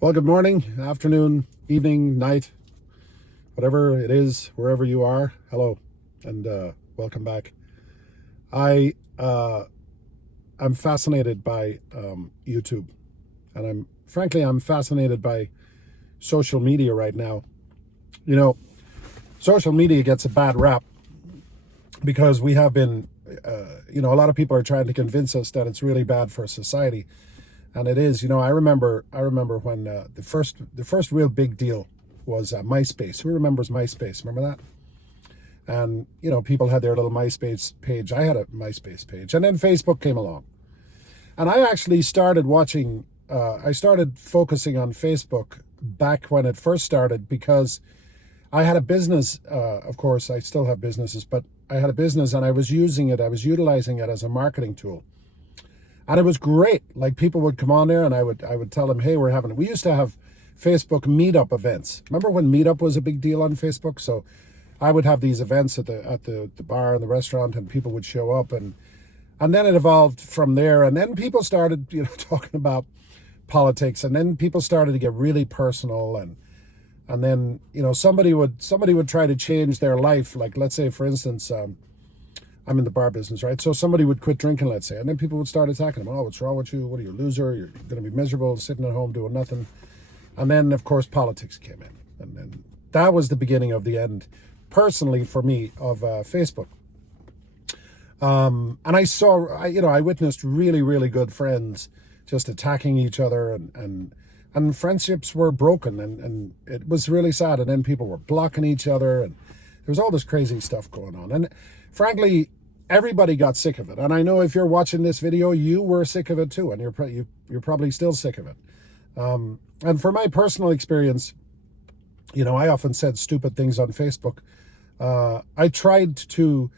Well, good morning, afternoon, evening, night, whatever it is, wherever you are. Hello, and welcome back. I I'm fascinated by YouTube, and I'm fascinated by social media right now. You know, social media gets a bad rap because we have been, a lot of people are trying to convince us that it's really bad for society, and it is. I remember when the first real big deal was MySpace. Who remembers MySpace? Remember that? And people had their little MySpace page. I had a MySpace page, and then Facebook came along, and I actually started watching. I started focusing on Facebook back when it first started because I had a business. Of course, I still have businesses, but I had a business, and I was using it. I was utilizing it as a marketing tool, and it was great. Like, people would come on there, and I would tell them, "Hey, we used to have Facebook meetup events. Remember when meetup was a big deal on Facebook?" So I would have these events at the bar and the restaurant, and people would show up, and then it evolved from there. And then people started, talking about politics, and then people started to get really personal, and then somebody would try to change their life. Like, let's say, for instance, I'm in the bar business, right? So somebody would quit drinking, let's say, and then people would start attacking them. "Oh, what's wrong with you? What are you, a loser? You're going to be miserable sitting at home doing nothing." And then, of course, politics came in, and then that was the beginning of the end, personally, for me, of Facebook. And I witnessed really, really good friends just attacking each other, and friendships were broken, and it was really sad. And then people were blocking each other, and there was all this crazy stuff going on. And frankly, everybody got sick of it. And I know if you're watching this video, you were sick of it too, and you're probably still sick of it. And for my personal experience, I often said stupid things on Facebook. I tried to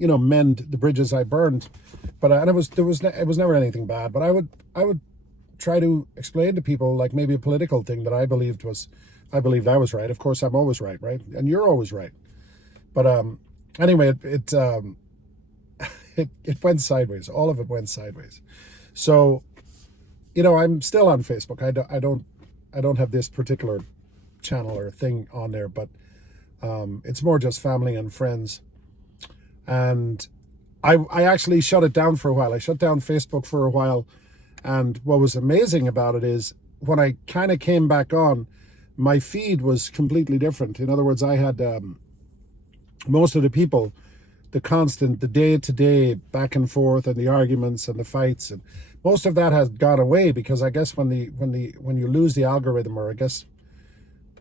mend the bridges I burned, but and it was never anything bad. But I would try to explain to people, like, maybe a political thing that I believed I was right. Of course, I'm always right, right? And you're always right. But anyway, it went sideways. All of it went sideways. So I'm still on Facebook. I don't have this particular channel or thing on there, but it's more just family and friends. And I actually shut it down for a while. I shut down Facebook for a while. And what was amazing about it is, when I kind of came back on, my feed was completely different. In other words, I had most of the people, the day-to-day back and forth, and the arguments and the fights, and most of that has gone away, because I guess when you lose the algorithm, or I guess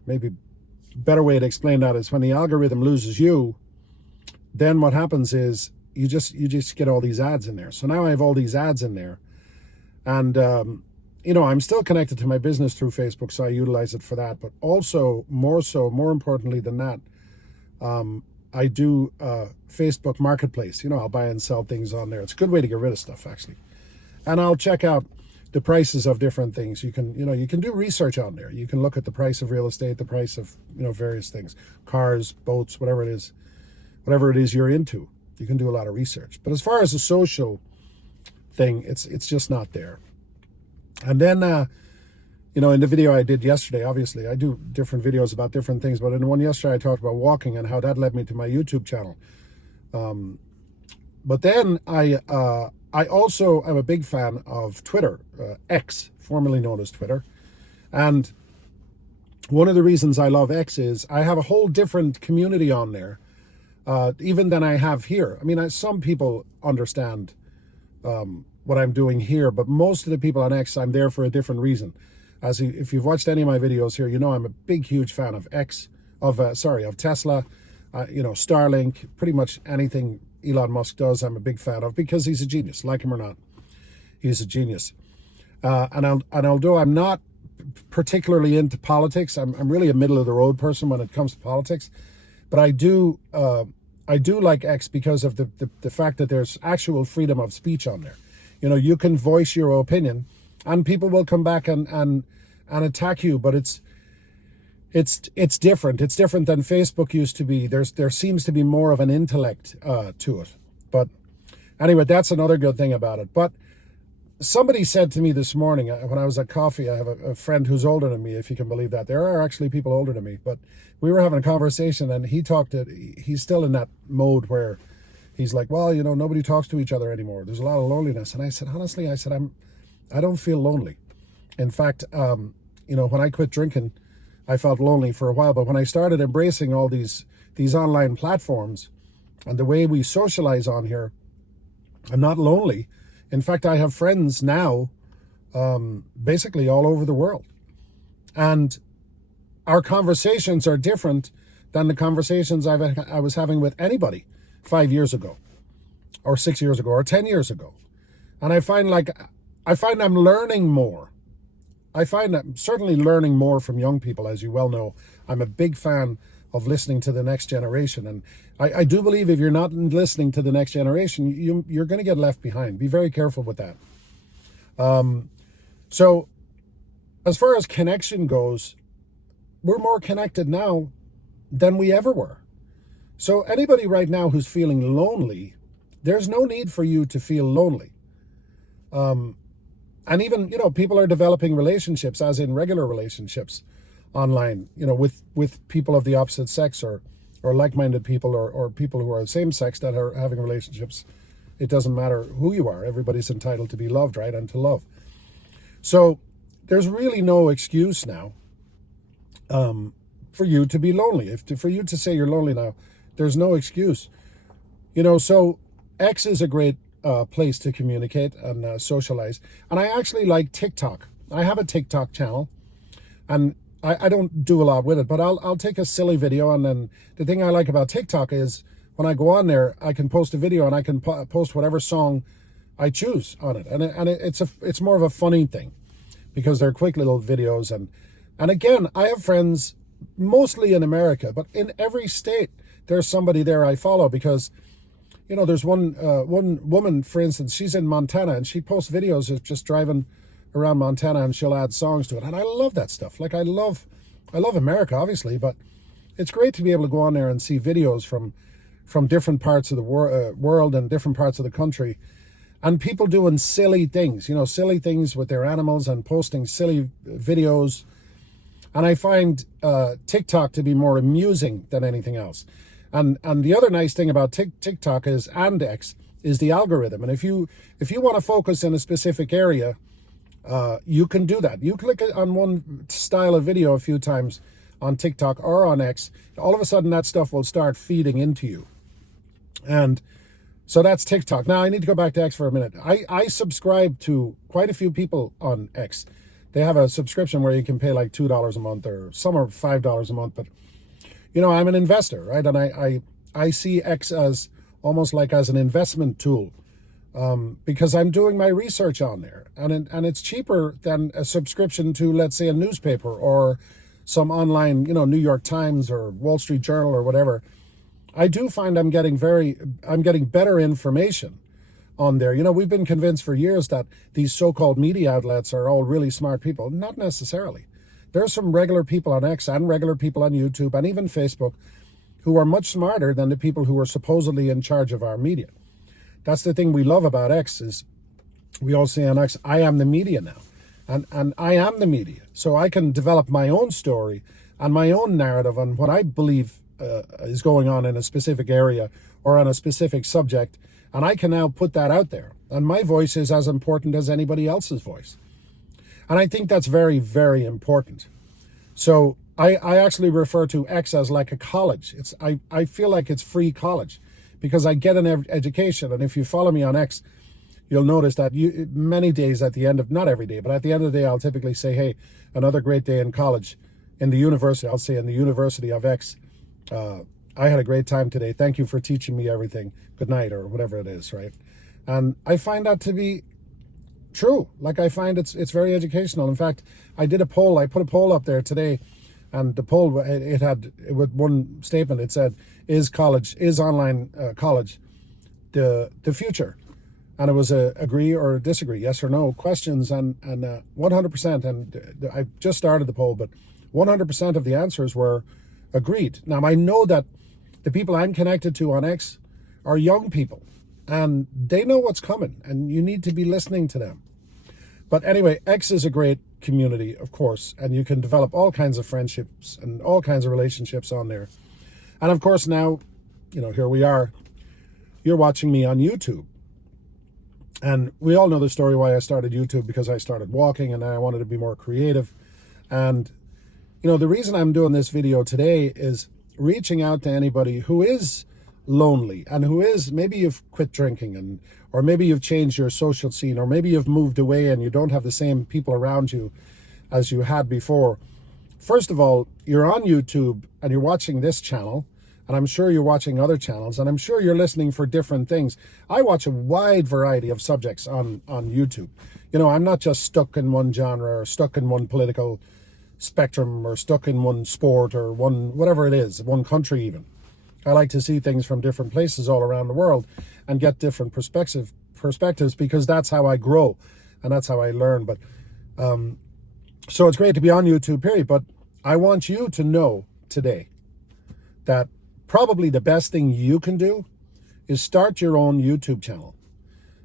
maybe better way to explain that is, when the algorithm loses you, then what happens is you just get all these ads in there. So now I have all these ads in there, and I'm still connected to my business through Facebook, so I utilize it for that. But also, more importantly than that, I do Facebook Marketplace. I'll buy and sell things on there. It's a good way to get rid of stuff, actually. And I'll check out the prices of different things. You can do research on there. You can look at the price of real estate, the price of various things, cars, boats, whatever it is you're into. You can do a lot of research. But as far as the social thing, it's just not there. And then in the video I did yesterday, obviously I do different videos about different things, but in the one yesterday I talked about walking and how that led me to my YouTube channel. But then I also am a big fan of Twitter, X, formerly known as Twitter. And one of the reasons I love X is I have a whole different community on there, even than I have here. I mean, some people understand what I'm doing here, but most of the people on X, I'm there for a different reason. If you've watched any of my videos here, I'm a huge fan of of Tesla, Starlink, pretty much anything Elon Musk does, I'm a big fan of, because he's a genius. Like him or not, he's a genius. And although I'm not particularly into politics, I'm really a middle of the road person when it comes to politics. But I do like X because of the fact that there's actual freedom of speech on there. You can voice your opinion, and people will come back and attack you. But it's different. It's different than Facebook used to be. There seems to be more of an intellect to it. But anyway, that's another good thing about it. But somebody said to me this morning when I was at coffee, I have a friend who's older than me, if you can believe that. There are actually people older than me, but we were having a conversation, and he's still in that mode where he's like, well, nobody talks to each other anymore. There's a lot of loneliness. And I said, honestly, I don't feel lonely. In fact, when I quit drinking, I felt lonely for a while, but when I started embracing all these online platforms and the way we socialize on here, I'm not lonely. In fact, I have friends now, basically all over the world. And our conversations are different than the conversations I was having with anybody 5 years ago, or 6 years ago, or 10 years ago. And I find I'm learning more. I find I'm certainly learning more from young people, as you well know. I'm a big fan of listening to the next generation. And I do believe if you're not listening to the next generation, you're going to get left behind. Be very careful with that. So as far as connection goes, we're more connected now than we ever were. So anybody right now who's feeling lonely, there's no need for you to feel lonely. And even, people are developing relationships, as in regular relationships online, with people of the opposite sex or like-minded people or people who are the same sex that are having relationships. It doesn't matter who you are. Everybody's entitled to be loved, right? And to love. So there's really no excuse now for you to be lonely. For you to say you're lonely now, there's no excuse. So X is a great place to communicate and socialize. And I actually like TikTok. I have a TikTok channel, and I don't do a lot with it, but I'll take a silly video, and then the thing I like about TikTok is when I go on there, I can post a video and I can post whatever song I choose on it, and it's more of a funny thing because they're quick little videos, and again, I have friends mostly in America, but in every state there's somebody there I follow because there's one woman, for instance, she's in Montana, and she posts videos of just driving around Montana, and she'll add songs to it. And I love that stuff. Like I love America, obviously, but it's great to be able to go on there and see videos from different parts of the world and different parts of the country, and people doing silly things, silly things with their animals and posting silly videos. And I find TikTok to be more amusing than anything else. And the other nice thing about TikTok is, and X, is the algorithm. And if you want to focus in a specific area, you can do that. You click on one style of video a few times on TikTok or on X, all of a sudden that stuff will start feeding into you. And so that's TikTok. Now I need to go back to X for a minute. I subscribe to quite a few people on X. They have a subscription where you can pay like $2 a month, or some are $5 a month, but I'm an investor, right? And I see X as almost like as an investment tool, because I'm doing my research on there, and it's cheaper than a subscription to, let's say, a newspaper or some online, New York Times or Wall Street Journal or whatever. I do find I'm getting better information on there. We've been convinced for years that these so-called media outlets are all really smart people. Not necessarily. There are some regular people on X and regular people on YouTube and even Facebook who are much smarter than the people who are supposedly in charge of our media. That's the thing we love about X, is we all say on X, I am the media now. And I am the media. So I can develop my own story and my own narrative on what I believe is going on in a specific area or on a specific subject. And I can now put that out there. And my voice is as important as anybody else's voice. And I think that's very, very important. So I actually refer to X as like a college. I feel like it's free college because I get an education. And if you follow me on X, you'll notice that many days at the end of, not every day, but at the end of the day, I'll typically say, hey, another great day in college, in the university. I'll say in the University of X, I had a great time today. Thank you for teaching me everything. Good night, or whatever it is, right? And I find that to be true. Like, I find it's very educational. In fact, I did a poll. I put a poll up there today, and the poll, it had, with one statement, it said, is online college the future? And it was a agree or disagree, yes or no questions, and 100%. And I just started the poll, but 100% of the answers were agreed. Now, I know that the people I'm connected to on X, are young people, and they know what's coming, and you need to be listening to them. But anyway, X is a great community, of course, and you can develop all kinds of friendships and all kinds of relationships on there. And of course now, here we are. You're watching me on YouTube. And we all know the story why I started YouTube, because I started walking and I wanted to be more creative. And, the reason I'm doing this video today is reaching out to anybody who is lonely and who is, maybe you've quit drinking, or maybe you've changed your social scene, or maybe you've moved away and you don't have the same people around you as you had before. First of all, you're on YouTube and you're watching this channel, and I'm sure you're watching other channels, and I'm sure you're listening for different things. I watch a wide variety of subjects on YouTube. I'm not just stuck in one genre or stuck in one political spectrum or stuck in one sport or whatever it is, one country even. I like to see things from different places all around the world and get different perspectives, because that's how I grow and that's how I learn. But so it's great to be on YouTube, period. But I want you to know today that probably the best thing you can do is start your own YouTube channel.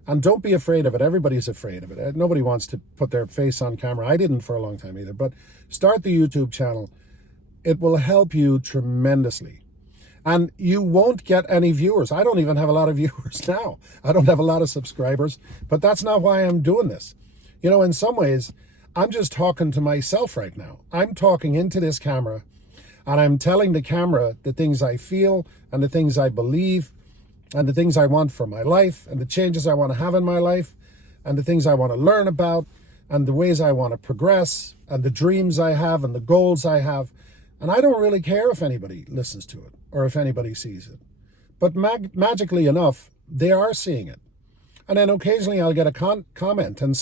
And don't be afraid of it. Everybody's afraid of it. Nobody wants to put their face on camera. I didn't for a long time either. But start the YouTube channel. It will help you tremendously. And you won't get any viewers. I don't even have a lot of viewers now. I don't have a lot of subscribers. But that's not why I'm doing this. In some ways, I'm just talking to myself right now. I'm talking into this camera, and I'm telling the camera the things I feel and the things I believe and the things I want for my life and the changes I want to have in my life and the things I want to learn about and the ways I want to progress and the dreams I have and the goals I have. And I don't really care if anybody listens to it or if anybody sees it. But magically enough, they are seeing it. And then occasionally I'll get a comment, and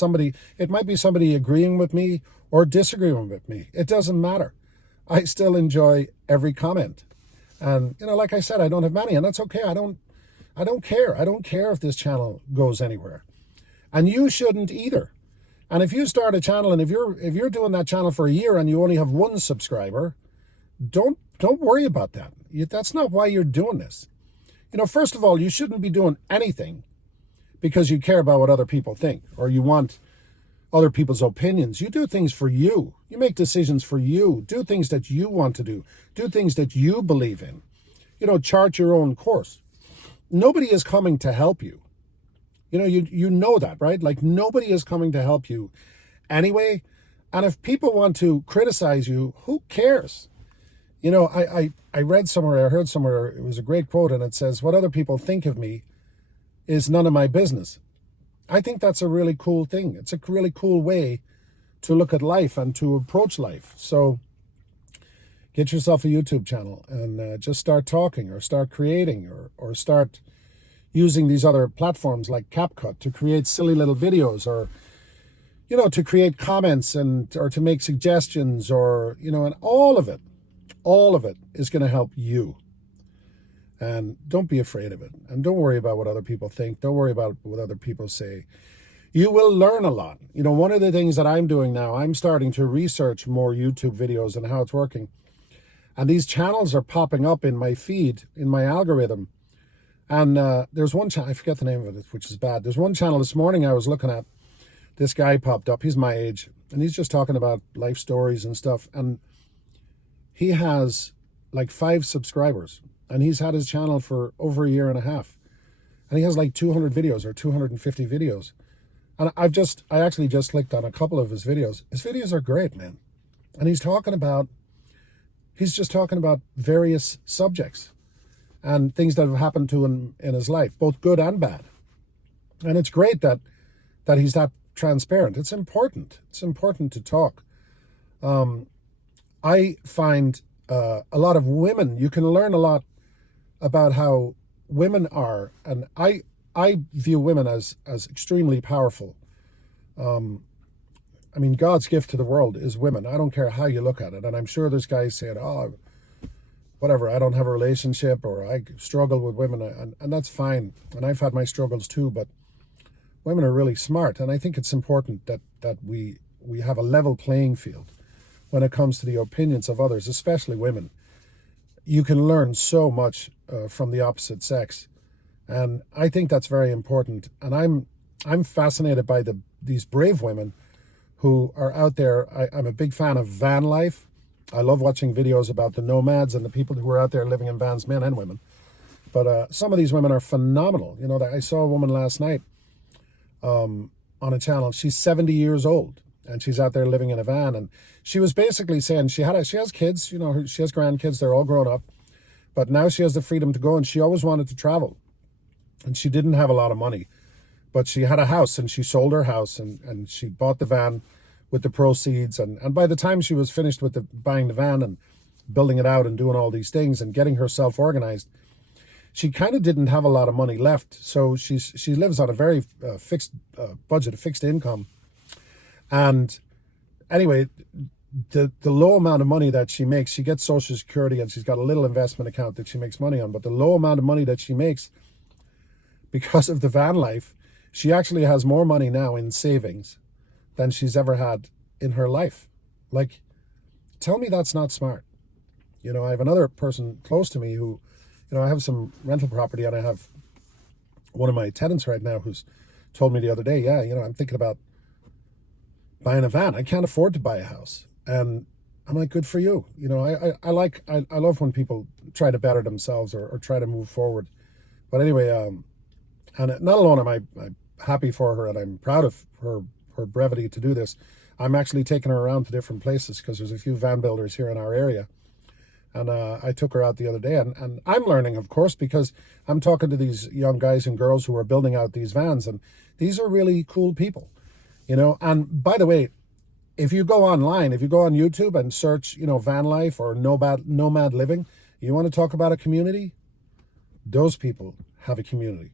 it might be somebody agreeing with me or disagreeing with me. It doesn't matter. I still enjoy every comment. And, like I said, I don't have many, and that's okay. I don't care. I don't care if this channel goes anywhere. And you shouldn't either. And if you start a channel, and if you're doing that channel for a year and you only have one subscriber, don't worry about that. That's not why you're doing this. First of all, you shouldn't be doing anything because you care about what other people think or you want other people's opinions. You do things for you. You make decisions for you. Do things that you want to do. Do things that you believe in. Chart your own course. Nobody is coming to help you. You know that, right? Like, nobody is coming to help you anyway. And if people want to criticize you, who cares? I read somewhere, I heard somewhere, it was a great quote, and it says, "What other people think of me is none of my business." I think that's a really cool thing. It's a really cool way to look at life and to approach life. So get yourself a YouTube channel and just start talking or start creating or start using these other platforms like CapCut to create silly little videos, or, to create comments or to make suggestions, or, and all of it is going to help you. And don't be afraid of it. And don't worry about what other people think. Don't worry about what other people say. You will learn a lot. One of the things that I'm doing now, I'm starting to research more YouTube videos and how it's working. And these channels are popping up in my feed, in my algorithm. And there's one channel, I forget the name of it, which is bad. There's one channel this morning I was looking at. This guy popped up. He's my age. And he's just talking about life stories and stuff. And he has like 5 subscribers. And he's had his channel for over a year and a half. And he has like 200 videos or 250 videos. And I actually just clicked on a couple of his videos. His videos are great, man. And he's just talking about various subjects and things that have happened to him in his life, both good and bad. And it's great that he's that transparent. It's important. It's important to talk. I find a lot of women, you can learn a lot about how women are. And I view women as extremely powerful. God's gift to the world is women. I don't care how you look at it. And I'm sure there's guys saying, "Oh, whatever, I don't have a relationship," or "I struggle with women," and that's fine. And I've had my struggles too, but women are really smart. And I think it's important that we have a level playing field when it comes to the opinions of others, especially women. You can learn so much from the opposite sex. And I think that's very important. And I'm fascinated by these brave women who are out there. I'm a big fan of van life. I love watching videos about the nomads and the people who are out there living in vans, men and women. But some of these women are phenomenal. You know, I saw a woman last night on a channel. She's 70 years old and she's out there living in a van. And she was basically saying she has kids, you know, she has grandkids. They're all grown up. But now she has the freedom to go, and she always wanted to travel. And she didn't have a lot of money. But she had a house, and she sold her house, and she bought the van with the proceeds. And by the time she was finished with buying the van and building it out and doing all these things and getting herself organized, she kind of didn't have a lot of money left. So she lives on a very fixed budget, a fixed income. And anyway, the low amount of money that she makes, she gets Social Security, and she's got a little investment account that she makes money on. But the low amount of money that she makes, because of the van life, she actually has more money now in savings than she's ever had in her life. Like, tell me that's not smart. You know, I have another person close to me who, you know, I have some rental property, and I have one of my tenants right now who's told me the other day, yeah, you know, I'm thinking about buying a van. I can't afford to buy a house. And I'm like, good for you. You know, I love when people try to better themselves or try to move forward. But anyway, and not alone am I happy for her, and I'm proud of her brevity to do this. I'm actually taking her around to different places because there's a few van builders here in our area. And I took her out the other day, and I'm learning, of course, because I'm talking to these young guys and girls who are building out these vans, and these are really cool people, you know. And by the way, if you go online, if you go on YouTube and search, you know, van life or nomad living, you want to talk about a community? Those people have a community.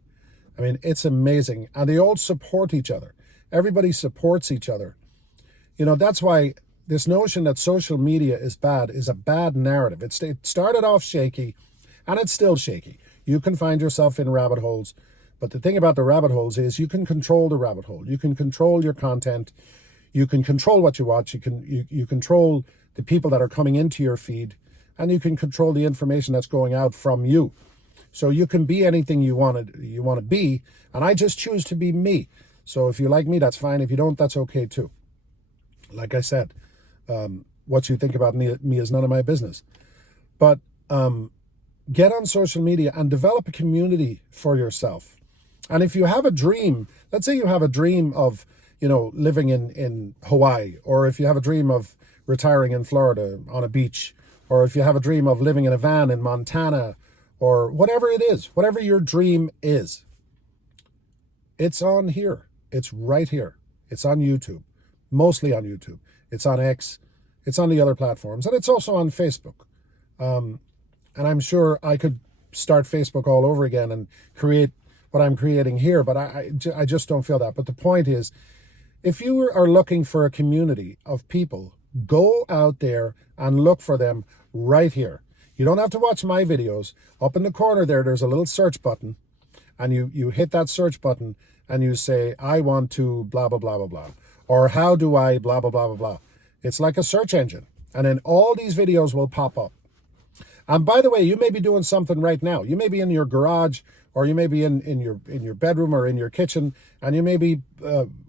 I mean, it's amazing. And they all support each other. Everybody supports each other. You know, that's why this notion that social media is bad is a bad narrative. It started off shaky, and it's still shaky. You can find yourself in rabbit holes. But the thing about the rabbit holes is you can control the rabbit hole. You can control your content. You can control what you watch. You control the people that are coming into your feed, and you can control the information that's going out from you. So you can be anything you want to be, and I just choose to be me. So if you like me, that's fine. If you don't, that's okay too. Like I said, what you think about me is none of my business. But get on social media and develop a community for yourself. And if you have a dream, let's say you have a dream of, you know, living in Hawaii, or if you have a dream of retiring in Florida on a beach, or if you have a dream of living in a van in Montana, or whatever it is, whatever your dream is, it's on here. It's right here. It's on YouTube, mostly on YouTube. It's on X. It's on the other platforms, and it's also on Facebook. And I'm sure I could start Facebook all over again and create what I'm creating here, but I just don't feel that. But the point is, if you are looking for a community of people, go out there and look for them right here. You don't have to watch my videos. Up in the corner there's a little search button, and you hit that search button and you say, I want to blah, blah, blah, blah, blah. Or how do I blah, blah, blah, blah, blah. It's like a search engine. And then all these videos will pop up. And by the way, you may be doing something right now. You may be in your garage, or you may be in your bedroom or in your kitchen, and you may be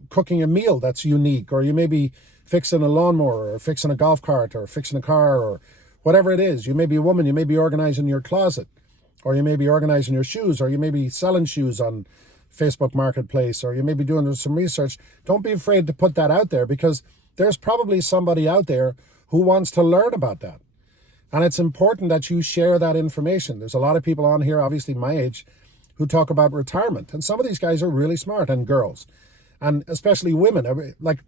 cooking a meal that's unique, or you may be fixing a lawnmower, or fixing a golf cart, or fixing a car, or whatever it is. You may be a woman, you may be organizing your closet, or you may be organizing your shoes, or you may be selling shoes on Facebook Marketplace, or you may be doing some research. Don't be afraid to put that out there, because there's probably somebody out there who wants to learn about that. And it's important that you share that information. There's a lot of people on here, obviously my age, who talk about retirement. And some of these guys are really smart, and girls, and especially women. Like,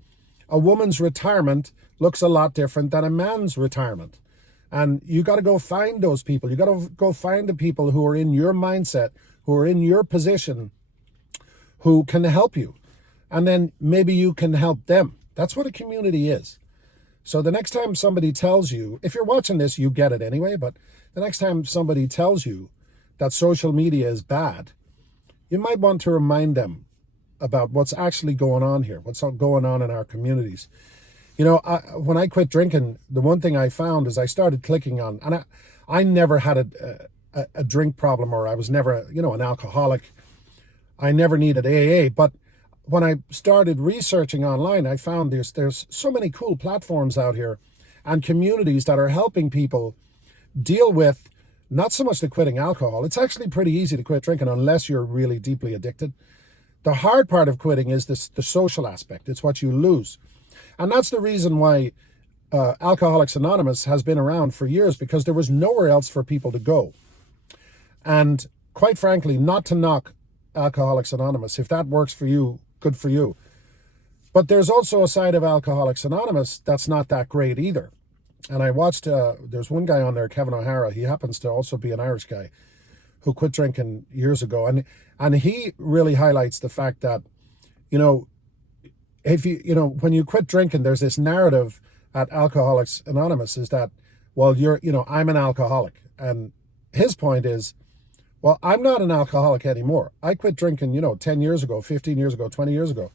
a woman's retirement looks a lot different than a man's retirement. And you got to go find those people. You got to go find the people who are in your mindset, who are in your position, who can help you. And then maybe you can help them. That's what a community is. So the next time somebody tells you, if you're watching this, you get it anyway, but the next time somebody tells you that social media is bad, you might want to remind them about what's actually going on here, what's going on in our communities. You know, when I quit drinking, the one thing I found is I started clicking on, and I never had a drink problem, or I was never, you know, an alcoholic. I never needed AA, but when I started researching online, I found there's so many cool platforms out here and communities that are helping people deal with not so much the quitting alcohol. It's actually pretty easy to quit drinking unless you're really deeply addicted. The hard part of quitting is the social aspect. It's what you lose. And that's the reason why Alcoholics Anonymous has been around for years, because there was nowhere else for people to go. And quite frankly, not to knock Alcoholics Anonymous. If that works for you, good for you. But there's also a side of Alcoholics Anonymous that's not that great either. And I watched, there's one guy on there, Kevin O'Hara. He happens to also be an Irish guy who quit drinking years ago. And he really highlights the fact that, if when you quit drinking, there's this narrative at Alcoholics Anonymous is that, well, I'm an alcoholic. And his point is, well, I'm not an alcoholic anymore. I quit drinking, 10 years ago, 15 years ago, 20 years ago.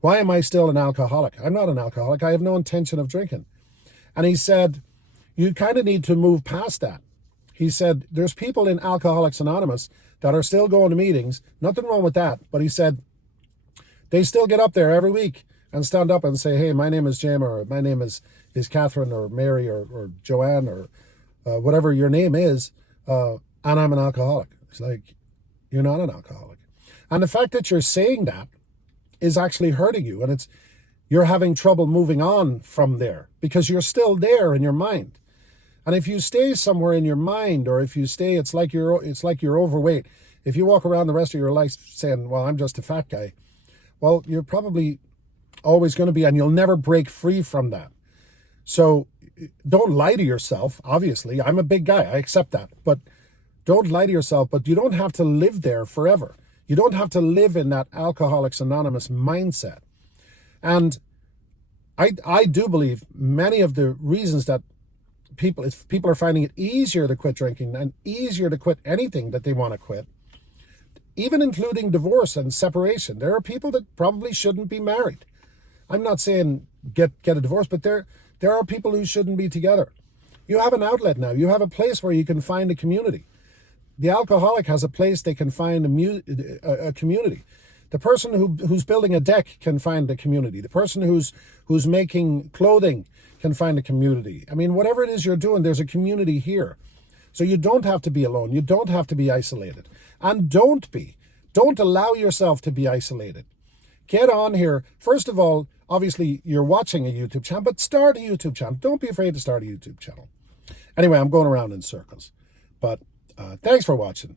Why am I still an alcoholic? I'm not an alcoholic. I have no intention of drinking. And he said, you kind of need to move past that. He said, there's people in Alcoholics Anonymous that are still going to meetings. Nothing wrong with that. But he said, they still get up there every week and stand up and say, hey, my name is Jim, or my name is Catherine, or Mary, or Joanne, or whatever your name is, and I'm an alcoholic. It's like, you're not an alcoholic. And the fact that you're saying that is actually hurting you. And you're having trouble moving on from there because you're still there in your mind. And if you stay somewhere in your mind, or if you stay, it's like you're overweight. If you walk around the rest of your life saying, well, I'm just a fat guy, well, you're probably always going to be, and you'll never break free from that. So don't lie to yourself. Obviously, I'm a big guy. I accept that. But don't lie to yourself. But you don't have to live there forever. You don't have to live in that Alcoholics Anonymous mindset. And I do believe many of the reasons that people are finding it easier to quit drinking and easier to quit anything that they want to quit, even including divorce and separation. There are people that probably shouldn't be married. I'm not saying get a divorce, but there are people who shouldn't be together. You have an outlet now. You have a place where you can find a community. The alcoholic has a place they can find a community. The person who's building a deck can find a community. The person who's making clothing can find a community. I mean, whatever it is you're doing, there's a community here. So you don't have to be alone. You don't have to be isolated. And don't allow yourself to be isolated. Get on here. First of all, obviously, you're watching a YouTube channel, but start a YouTube channel. Don't be afraid to start a YouTube channel. Anyway, I'm going around in circles. But thanks for watching.